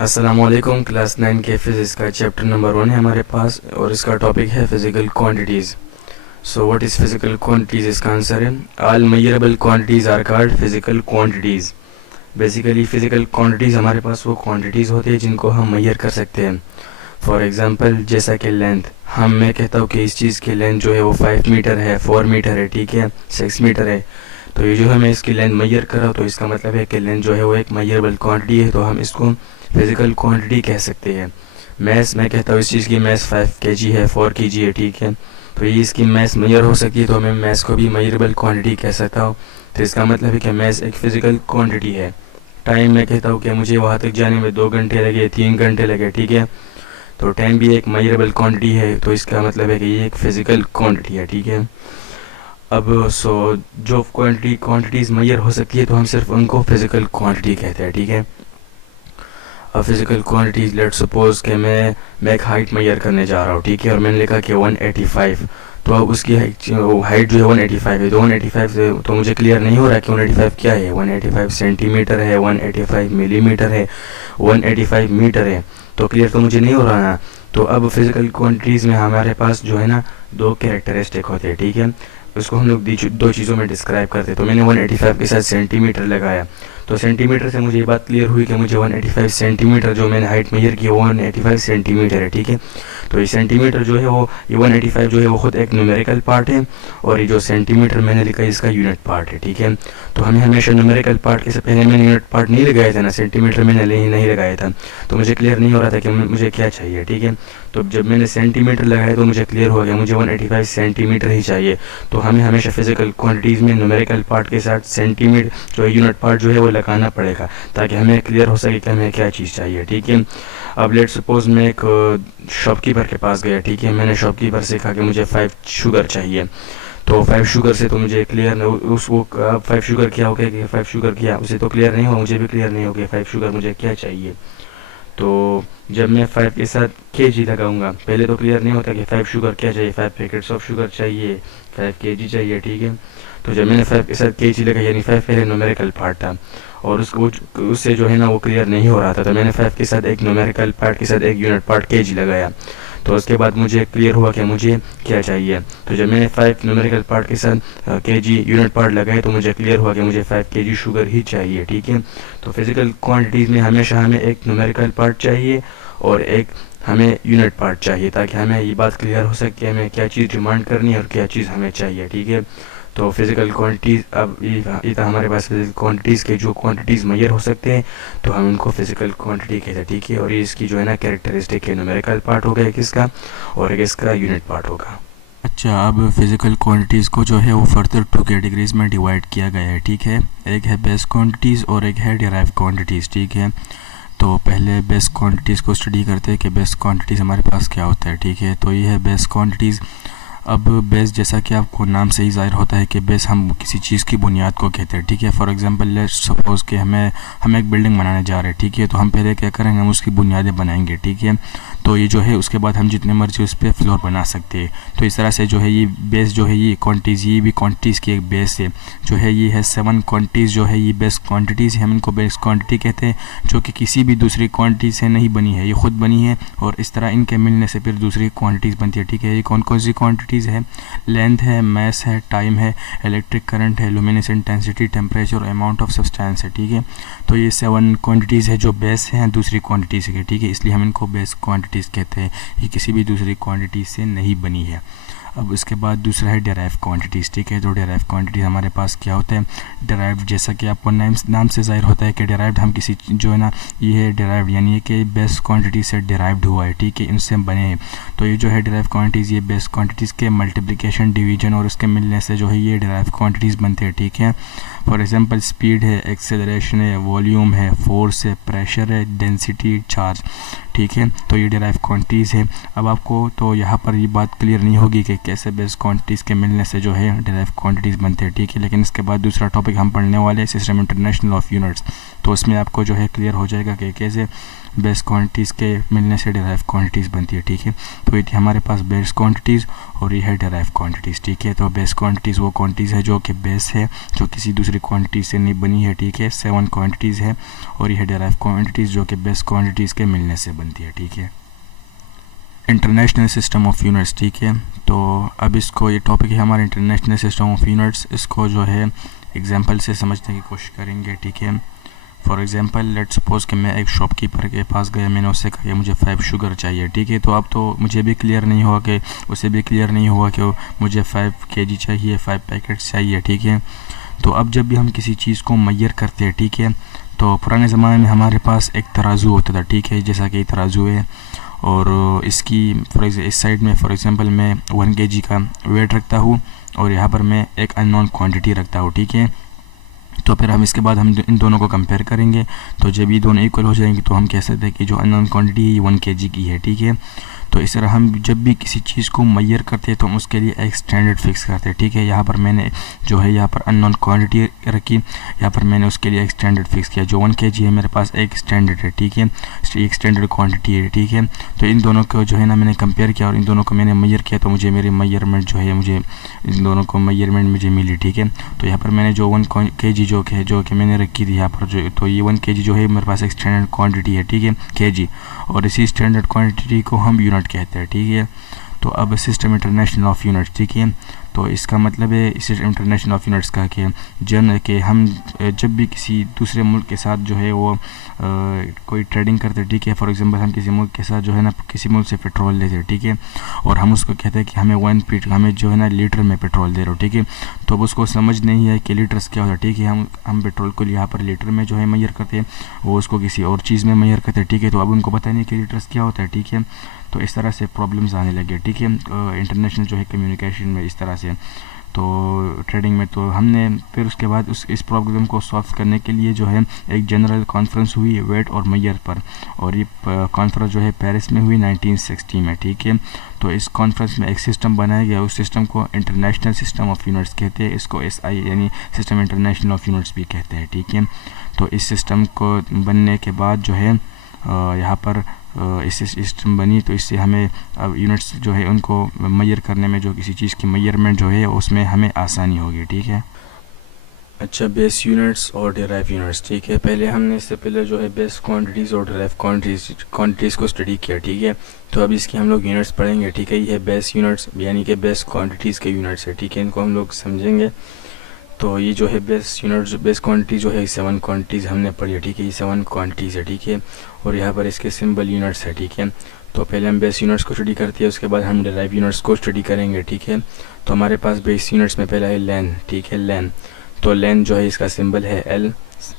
अस्सलामुअलैकुम। क्लास 9 के फिज़िक्स का चैप्टर नंबर 1 है हमारे पास और इसका टॉपिक है physical quantities. So what is physical quantities? इसका आंसर है all measurable quantities are called physical quantities. Basically physical quantities हमारे पास वो क्वांटिटीज़ होती है जिनको हम मेजर कर सकते हैं। फॉर एग्ज़ाम्पल जैसा कि लेंथ, मैं कहता हूँ कि इस चीज़ की लेंथ जो है वो 5 मीटर है, 4 मीटर है, ठीक है, 6 मीटर है। तो ये जो है मैं इसकी लेंथ मेजर कर रहा हूँ, तो इसका मतलब है कि लेंथ जो है वो एक मेजरेबल क्वांटिटी है, तो हम इसको फिज़िकल क्वांटिटी कह सकते हैं। मैस, मैं कहता हूँ इस चीज़ की मैस 5 kg है, 4 kg है, ठीक है, तो ये इसकी मैस मेजर हो सकती है, तो मैं मैस को भी मेजरेबल क्वांटिटी कह सकता हूँ। तो इसका मतलब है कि मैस एक फ़िज़िकल क्वांटिटी है। टाइम, मैं कहता हूँ कि मुझे वहाँ तक जाने में 2 घंटे लगे, 3 घंटे लगे, ठीक है, तो टाइम भी एक मेजरेबल क्वांटिटी है, तो इसका मतलब है कि ये एक फ़िज़िकल क्वांटिटी है, ठीक है। अब जो क्वांटिटीज़ मेजर हो सकती है तो हम सिर्फ उनको फिज़िकल क्वांटिटी कहते हैं, ठीक है। अब फिज़िकल क्वांटिटीज़, लेट सपोज कि मैं एक हाइट मेजर करने जा रहा हूँ, ठीक है, और मैंने लिखा कि 185, तो अब उसकी हाइट जो है 185 है, तो 185 से तो मुझे क्लियर नहीं हो रहा कि 185 क्या है। 185 सेंटीमीटर है, 185 मिलीमीटर है, 185 मीटर है, तो क्लियर तो मुझे नहीं हो रहा ना। तो अब फिज़िकल क्वांटिटीज़ में हमारे पास जो है ना 2 कैरेक्टरिस्टिक होते हैं, ठीक है, उसको हम लोग 2 चीज़ों में डिस्क्राइब करते हैं। तो मैंने 185 के साथ सेंटीमीटर लगाया, तो सेंटीमीटर से मुझे ये बात क्लियर हुई कि मुझे 185 सेंटीमीटर जो मैंने हाइट मेजर की वो 185 सेंटीमीटर है, ठीक है। तो ये सेंटीमीटर जो है वो, ये 185 जो है वो खुद एक न्यूमेरिकल पार्ट है, और ये जो सेंटीमीटर मैंने लिखा है इसका यूनिट पार्ट है, ठीक है। तो हमें हमेशा न्यूमेरिकल पार्ट के से पहले मैंने यूनिट पार्ट नहीं लगाया था ना, सेंटीमीटर मैंने नहीं लगाया था, तो मुझे क्लियर नहीं हो रहा था कि मुझे क्या चाहिए, ठीक है। तो जब मैंने सेंटीमीटर लगाया तो मुझे क्लियर हो गया मुझे 185 सेंटीमीटर ही चाहिए। तो हमें हमेशा फिज़िकल क्वांटिटीज़ में न्यूमेरिकल पार्ट के साथ सेंटीमीटर जो यूनिट पार्ट जो है वो लगाना पड़ेगा, ताकि हमें क्लियर हो सके कि हमें क्या चीज़ चाहिए, ठीक है। अब लेट सपोज मैं एक शॉपकीपर के पास गया, ठीक है, मैंने शॉपकीपर से कहा कि मुझे 5 शुगर चाहिए, तो 5 शुगर से तो मुझे क्लियर नहीं उस वो 5 शुगर क्या हो गया कि 5 शुगर क्या, उसे तो क्लियर नहीं हुआ, मुझे भी क्लियर नहीं हो गया 5 शुगर मुझे क्या चाहिए। तो जब मैं 5 के साथ kg लगाऊंगा, पहले तो क्लियर नहीं होता कि 5 शुगर क्या चाहिए, 5 पैकेट्स ऑफ शुगर चाहिए, 5 kg चाहिए, ठीक है। तो जब मैंने 5 के साथ kg लगा, यानी 5 पहले न्यूमेरिकल पार्ट था, और उससे जो है ना वो क्लियर नहीं हो रहा था, तो मैंने 5 के साथ एक न्यूमेरिकल पार्ट के साथ एक यूनिट पार्ट kg लगाया, तो उसके बाद मुझे क्लियर हुआ कि मुझे क्या चाहिए। तो जब मैंने 5 न्यूमेरिकल पार्ट के साथ kg यूनिट पार्ट लगाए, तो मुझे क्लियर हुआ कि मुझे 5 kg शुगर ही चाहिए, ठीक है। तो फिज़िकल क्वांटिटीज़ में हमेशा हमें एक न्यूमेरिकल पार्ट चाहिए और एक हमें यूनिट पार्ट चाहिए, ताकि हमें ये बात क्लियर हो सके कि हमें क्या चीज़ डिमांड करनी है और क्या चीज़ हमें चाहिए, ठीक है। तो फिज़िकल क्वांटिटीज़, अब ये था हमारे पास फिज़िकल क्वांटिटीज़ के जो क्वांटिटीज़ मेजर हो सकते हैं तो हम उनको फिज़िकल क्वांटिटी कहते हैं, ठीक है। और ये इसकी जो है ना कैरेक्टरिस्टिक है, न्यूमेरिकल पार्ट होगा एक इसका, और एक इसका यूनिट पार्ट होगा। अच्छा, अब फिज़िकल क्वांटिटीज़ को जो है वो फर्दर 2 कैटेगरीज में डिवाइड किया गया है, ठीक है। एक है बेस क्वांटिटीज़ और एक है डिराइव क्वांटिटीज़, ठीक है। तो पहले बेस क्वांटिटीज़ को स्टडी करते हैं कि बेस क्वांटिटीज़ हमारे पास क्या होता है, ठीक है। तो ये है बेस क्वांटिटीज़। अब बेस, जैसा कि आपको नाम से ही ज़ाहिर होता है कि बेस हम किसी चीज़ की बुनियाद को कहते हैं, ठीक है। फॉर एग्जांपल लेट्स सपोज़ कि हम एक बिल्डिंग बनाने जा रहे हैं, ठीक है, तो हम पहले क्या करेंगे, हम उसकी बुनियादें बनाएंगे, ठीक है। तो ये जो है उसके बाद हम जितने मर्जी उस पर फ्लोर बना सकते हैं। तो इस तरह से जो है ये बेस जो है ये क्वांटिटीज़, ये भी क्वांटिटीज़ की एक बेस है, जो है ये है 7 क्वांटिटीज़ जो है ये बेस क्वांटिटीज़ है, हम इनको बेस क्वांटिटी कहते हैं, जो कि किसी भी दूसरी क्वांटिटी से नहीं बनी है, ये खुद बनी है, और इस तरह इनके मिलने से फिर दूसरी क्वांटिटीज़ बनती है, ठीक है। ये कौन कौन सी क्वांटिटीज़ है? लेंथ है, मास है, टाइम है, इलेक्ट्रिक करंट है, लुमिनेस इंटेंसिटी, टेम्परेचर और अमाउंट ऑफ सब्सटेंस है, ठीक है। तो ये 7 क्वांटिटीज़ है जो बेस हैं दूसरी क्वांटिटीज़ के, ठीक है, इसलिए हम इनको बेस क्वांटिटीज़ कहते हैं। ये किसी भी दूसरी क्वांटिटी से नहीं बनी है। अब उसके बाद दूसरा है डेराइव क्वांटिटीज़, ठीक है। तो डेराइव क्वांटिटीज़ हमारे पास क्या होता है? डेराइव, जैसा कि आपको नाम से ज़ाहिर होता है कि डेराइव्ड हम किसी जो है ना, ये है डेराइव्ड, यानी ये कि बेस क्वांटिटी से डेराइव्ड हुआ है, ठीक है, इनसे बने हैं। तो ये जो है डेराइव क्वांटिटीज़, ये बेस क्वांटिटीज़ के मल्टीप्लिकेशन, डिवीजन और उसके मिलने से जो है ये डेराइव क्वांटिटीज़ बनते हैं, ठीक है। फॉर एग्जांपल स्पीड है, एक्सेलरेशन है, वॉल्यूम है, फोर्स है, प्रेशर है, डेंसिटी, चार्ज, ठीक है। तो ये डिराइव क्वांटिटीज़ है। अब आपको तो यहाँ पर ये बात क्लियर नहीं होगी कि कैसे बेस क्वांटिटीज़ के मिलने से जो है डिराइव क्वांटिटीज़ बनते हैं, ठीक है। लेकिन इसके बाद दूसरा टॉपिक हम पढ़ने वाले हैं सिस्टम इंटरनेशनल ऑफ यूनिट्स, तो उसमें आपको जो है क्लियर हो जाएगा कि कैसे बेस क्वांटिटीज़ के मिलने से डिराइव क्वांटिटीज़ बनती है, ठीक है। तो ये थी हमारे पास बेस क्वांटिटीज़ और ये है डिराइव क्वांटिटीज़, ठीक है। तो बेस क्वांटिटीज़ वो क्वांटिटीज़ है जो कि बेस है, जो किसी दूसरी क्वांटिटी से नहीं बनी है, ठीक है। 7 क्वांटिटीज़ है। और ये है डिराइव क्वांटिटीज़ जो कि बेस क्वांटिटीज़ के मिलने से बनती है, ठीक है। इंटरनेशनल सिस्टम ऑफ यूनिट्स, ठीक है। तो अब इसको ये टॉपिक है हमारा इंटरनेशनल सिस्टम ऑफ यूनिट्स। इसको जो है एग्जांपल से समझने की कोशिश करेंगे, ठीक है। फॉर एग्जांपल लेट्स सपोज कि मैं एक शॉपकीपर के पास गया, मैंने उससे कहा कि मुझे 5 शुगर चाहिए, ठीक है। तो अब तो मुझे भी क्लियर नहीं हुआ कि उसे भी क्लियर नहीं हुआ कि मुझे 5 kg चाहिए, 5 पैकेट्स चाहिए, ठीक है। तो अब जब भी हम किसी चीज़ को मैयर करते हैं, ठीक है, तो पुराने ज़माने में हमारे पास एक तराजू होता था, ठीक है, जैसा कि तराजू है। और इसकी इस साइड में फॉर एग्जांपल मैं 1 kg का वेट रखता हूँ और यहाँ पर मैं एक अननोन क्वांटिटी रखता हूँ, ठीक है। तो फिर हम इसके बाद हम इन दोनों को कंपेयर करेंगे, तो जब ये दोनों इक्वल हो जाएंगे तो हम कह सकते हैं कि जो अननोन क्वांटिटी है ये 1 kg की है, ठीक है। तो इस तरह हम जब भी किसी चीज़ को मैयर करते हैं तो हम उसके लिए एक स्टैंडर्ड फिक्स करते हैं, ठीक है। यहाँ पर मैंने जो है यहाँ पर अननोन क्वांटिटी रखी, यहाँ पर मैंने उसके लिए एक स्टैंडर्ड फिक्स किया। जो 1 kg है मेरे पास एक स्टैंडर्ड है, ठीक है, एक स्टैंडर्ड क्वांटिटी है, ठीक है। तो इन दोनों को जो है ना मैंने कंपेयर किया और इन दोनों को मैंने मैयर किया, तो मुझे मेरी मैयरमेंट जो है मुझे इन दोनों को मैयरमेंट मुझे मिली, ठीक है। तो यहाँ पर मैंने जो 1 kg जो कि मैंने रखी थी यहाँ पर जो, तो ये 1 kg जो है मेरे पास एक स्टैंडर्ड क्वांटिटी है, ठीक है, kg। और इसी स्टैंडर्ड क्वांटिटी को हम यूनिट कहते हैं, ठीक है। तो अब सिस्टम इंटरनेशनल ऑफ यूनिट्स, ठीक है। तो इसका मतलब है सिस्टम इंटरनेशनल ऑफ यूनिट्स का कि हम जब भी किसी दूसरे मुल्क के साथ जो है वो कोई ट्रेडिंग करते हैं, ठीक है। फॉर एग्जांपल हम किसी मुल्क के साथ जो है ना किसी मुल्क से पेट्रोल लेते हैं, ठीक है, और हम उसको कहते हैं कि हमें जो है ना लीटर में पेट्रोल दे रहे हो, ठीक है। तो अब उसको समझ नहीं है कि लीटर्स क्या होता है, ठीक है। हम पेट्रोल को यहाँ पर लीटर में जो है मैयर करते हैं, वो उसको किसी और चीज़ में मैयर करते हैं, ठीक है। तो अब उनको पता नहीं कि लीटर्स क्या होता है, ठीक है। तो इस तरह से प्रॉब्लम्स आने लगे, ठीक है, इंटरनेशनल जो है कम्युनिकेशन में इस तरह से, तो ट्रेडिंग में। तो हमने फिर उसके बाद इस प्रॉब्लम को सॉल्व करने के लिए जो है एक जनरल कॉन्फ्रेंस हुई वेट और मैयर पर, और ये कॉन्फ्रेंस जो है पेरिस में हुई 1960 में, ठीक है। तो इस कॉन्फ्रेंस में एक सिस्टम बनाया गया, उस सिस्टम को इंटरनेशनल सिस्टम ऑफ यूनिट्स कहते हैं, इसको SI यानी सिस्टम इंटरनेशनल ऑफ यूनिट्स भी कहते हैं, ठीक है। तो इस सिस्टम को बनने के बाद जो है यहाँ पर इससे सिस्टम बनी, तो इससे हमें अब यूनिट्स जो है उनको मैयर करने में, जो किसी चीज़ की मैयरमेंट जो है उसमें हमें आसानी होगी, ठीक है। अच्छा, बेस यूनिट्स और डिराइव यूनिट्स, ठीक है। पहले हमने इससे पहले जो है बेस क्वांटिटीज़ और डिराइव क्वांटिटीज़ को स्टडी किया, ठीक है। तो अब इसकी हम लोग यूनिट्स पढ़ेंगे, ठीक है। ये है बेस यूनिट्स यानी कि बेस क्वांटिटीज़ के यूनिट्स है, ठीक है। इनको हम लोग समझेंगे। तो ये जो है बेस यूनिट्स बेस क्वांटिटी जो है 7 क्वांटिटीज़ हमने पढ़ी है, ठीक है। ये 7 क्वांटिटीज़ है, ठीक है। और यहाँ पर इसके सिंबल यूनिट्स है, ठीक है। तो पहले हम बेस यूनिट्स को स्टडी करते हैं, उसके बाद हम डिराइव यूनिट्स को स्टडी करेंगे, ठीक है। तो हमारे पास बेस यूनिट्स में पहला है लेन, ठीक है, लेन। तो लेन जो है इसका सिंबल है L,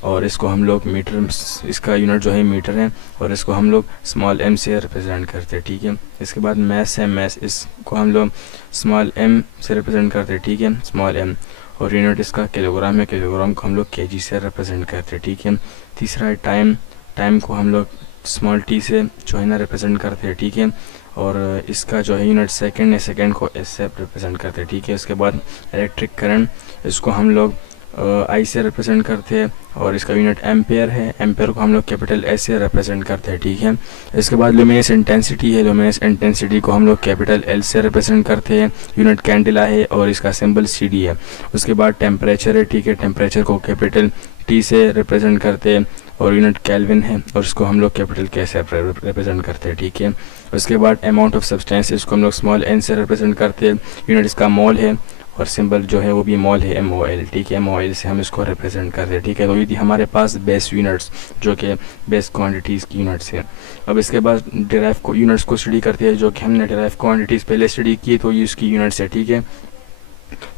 और इसको हम लोग मीटर, इसका यूनिट जो है मीटर है, और इसको हम लोग स्मॉल m से रिप्रेजेंट करते हैं, ठीक है। इसके बाद मैस है, मैस इसको हम लोग स्मॉल m से रिप्रेजेंट करते हैं, ठीक है, स्मॉल m। और यूनिट इसका किलोग्राम है, किलोग्राम को हम लोग kg से रिप्रेजेंट करते हैं, ठीक है। तीसरा है टाइम, टाइम को हम लोग स्मॉल t से जो है ना रिप्रेजेंट करते हैं, ठीक है। और इसका जो है यूनिट सेकंड है, सेकंड को s से रिप्रेजेंट करते हैं, ठीक है। उसके बाद इलेक्ट्रिक करंट, इसको हम लोग I से रिप्रेजेंट करते हैं, और इसका यूनिट एम्पेयर है, एम्पेयर को हम लोग कैपिटल S से रिप्रेजेंट करते हैं, ठीक है। इसके बाद लुमिनस इंटेंसिटी है, लुमिनस इंटेंसिटी को हम लोग कैपिटल L से रिप्रेजेंट करते हैं, यूनिट कैंडेला है और इसका सिंबल CD है। उसके बाद टेम्परेचर है, ठीक है, टेम्परेचर को कैपिटल T से रिप्रेजेंट करते हैं और यूनिट केल्विन है, और इसको हम लोग कैपिटल K से रिप्रेजेंट करते हैं, ठीक है। उसके बाद अमाउंट ऑफ सब्सटेंस, इसको हम लोग स्मॉल n से रिप्रेजेंट करते हैं, यूनिट इसका मोल है और सिंबल जो है वो भी मोल है, MOL, ठीक है। MOL से हम इसको रिप्रेजेंट करते हैं, ठीक है। तो ये थी हमारे पास बेस यूनिट्स जो कि बेस क्वांटिटीज़ की यूनिट्स है। अब इसके बाद डिराइव को यूनिट्स को स्टडी करते हैं, जो कि हमने डिराइव क्वांटिटीज़ पहले स्टडी की, तो ये इसकी यूनिट्स है, ठीक है।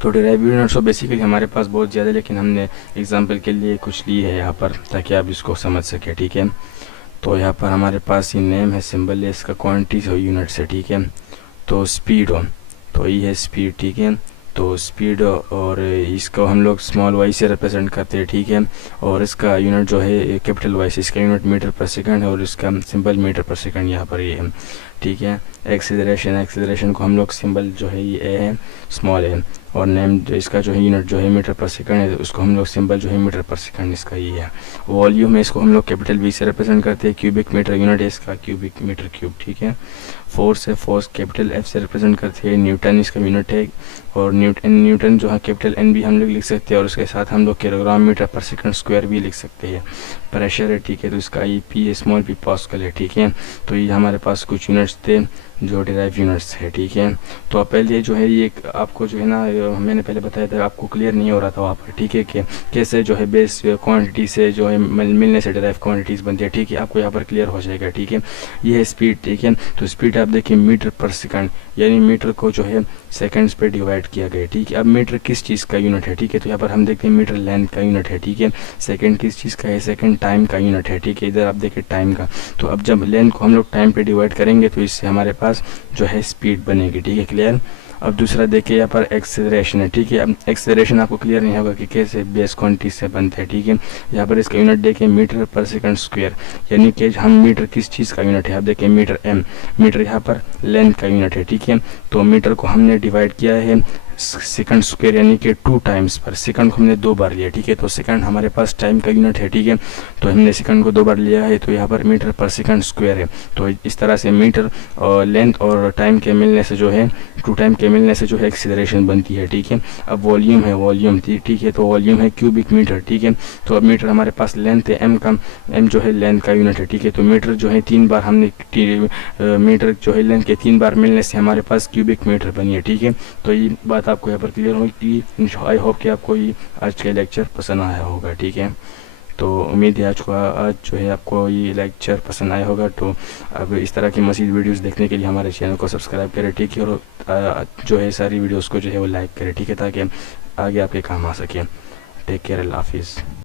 तो डिराइव यूनिट्स तो बेसिकली हमारे पास बहुत ज़्यादा, लेकिन हमने एग्जाम्पल के लिए कुछ ली है यहाँ पर ताकि आप इसको समझ सकें, ठीक है। तो यहाँ पर हमारे पास ये नेम है, सिंबल है, इसका क्वांटिटीज़ और यूनिट्स है, ठीक है। तो स्पीड हो, तो ये है स्पीड, ठीक है। तो स्पीड और इसको हम लोग स्मॉल वाई से रिप्रेजेंट करते हैं, ठीक है। और इसका यूनिट जो है कैपिटल वाई से, इसका यूनिट मीटर पर सेकंड है और इसका सिंबल मीटर पर सेकंड यहाँ पर ये है, ठीक है। एक्सीलरेशन को हम लोग सिंबल जो है ये ए है, स्मॉल है, और नेम जो इसका जो है यूनिट जो है मीटर पर सेकंड है, तो उसको हम लोग सिंबल जो है मीटर पर सेकंड इसका ये है। वॉल्यूम है, इसको हम लोग कैपिटल वी से रिप्रेजेंट करते हैं, क्यूबिक मीटर यूनिट है इसका क्यूबिक मीटर क्यूब, ठीक है। फोर्स है, फोर्स कैपिटल एफ से रिप्रेजेंट करते हैं, न्यूटन इसका यूनिट है, और न्यूटन जो है कैपिटल एन भी हम लोग लिख सकते हैं, और उसके साथ हम लोग किलोग्राम मीटर पर सेकंड स्क्वायर भी लिख सकते हैं। प्रेशर है, ठीक है, तो इसका ये पी है, स्मॉल पी पास्कल है, ठीक है। तो ये हमारे पास कुछ यूनिट्स थे जो डिराइव यूनिट्स है, ठीक है। तो अब पहले जो है ये आपको जो है ना, मैंने पहले बताया था, आपको क्लियर नहीं हो रहा था वहाँ पर, ठीक है, कि कैसे जो है बेस क्वांटिटी से जो है मिलने से डिराइव क्वांटिटीज़ बनती है, ठीक है। आपको यहाँ पर क्लियर हो जाएगा, ठीक है। ये है स्पीड, ठीक है। तो स्पीड आप देखिए मीटर पर सेकंड, यानी मीटर को जो है सेकंड्स पे डिवाइड किया गया, ठीक है। अब मीटर किस चीज़ का यूनिट है, ठीक है। तो यहाँ पर हम देखते हैं मीटर लेंथ का यूनिट है, ठीक है। सेकंड किस चीज़ का है, सेकंड टाइम का यूनिट है, ठीक है। इधर आप देखिए टाइम का, तो अब जब लेंथ को हम लोग टाइम पे डिवाइड करेंगे तो इससे हमारे पास जो है स्पीड बनेगी, ठीक है, क्लियर। अब दूसरा देखिए यहाँ पर एक्सेलरेशन है, ठीक है। अब एक्सेलरेशन आपको क्लियर नहीं होगा कि कैसे बेस क्वांटिटी से बनते हैं, ठीक है। यहाँ पर इसका यूनिट देखिए मीटर पर सेकंड स्क्वायर, यानी कि हम मीटर किस चीज़ का यूनिट है, आप देखिए मीटर एम, मीटर यहाँ पर लेंथ का यूनिट है, ठीक है। तो मीटर को हमने डिवाइड किया है सेकंड स्क्वायर, यानी कि 2 टाइम्स पर, सेकंड को हमने 2 बार लिया, ठीक है। तो सेकंड हमारे पास टाइम का यूनिट है, ठीक है। तो हमने सेकंड को 2 बार लिया है, तो यहाँ पर मीटर पर सेकंड स्क्वायर है। तो इस तरह से मीटर और लेंथ और टाइम के मिलने से जो है 2 टाइम के मिलने से जो है एक्सीलरेशन बनती है, ठीक है। अब वॉल्यूम है, वॉल्यूम, ठीक है। तो वॉल्यूम है क्यूबिक मीटर, ठीक है। तो अब मीटर हमारे पास लेंथ है एम का, एम जो है लेंथ का यूनिट है, ठीक है। तो मीटर जो है 3 बार हमने मीटर जो है लेंथ के 3 बार मिलने से हमारे पास क्यूबिक मीटर बनी है, ठीक है। तो ये बात आपको यहाँ पर क्लियर होगी। आई होप कि आपको ये आज का लेक्चर पसंद आया होगा, ठीक है। तो उम्मीद है आज जो है आपको ये लेक्चर पसंद आया होगा। तो अब इस तरह की मज़ीद वीडियोस देखने के लिए हमारे चैनल को सब्सक्राइब करें, ठीक है। और जो है सारी वीडियोस को जो है वो लाइक करें, ठीक है, ताकि आगे आपके काम आ सके। टेक केयर, अल्लाह हाफिज़।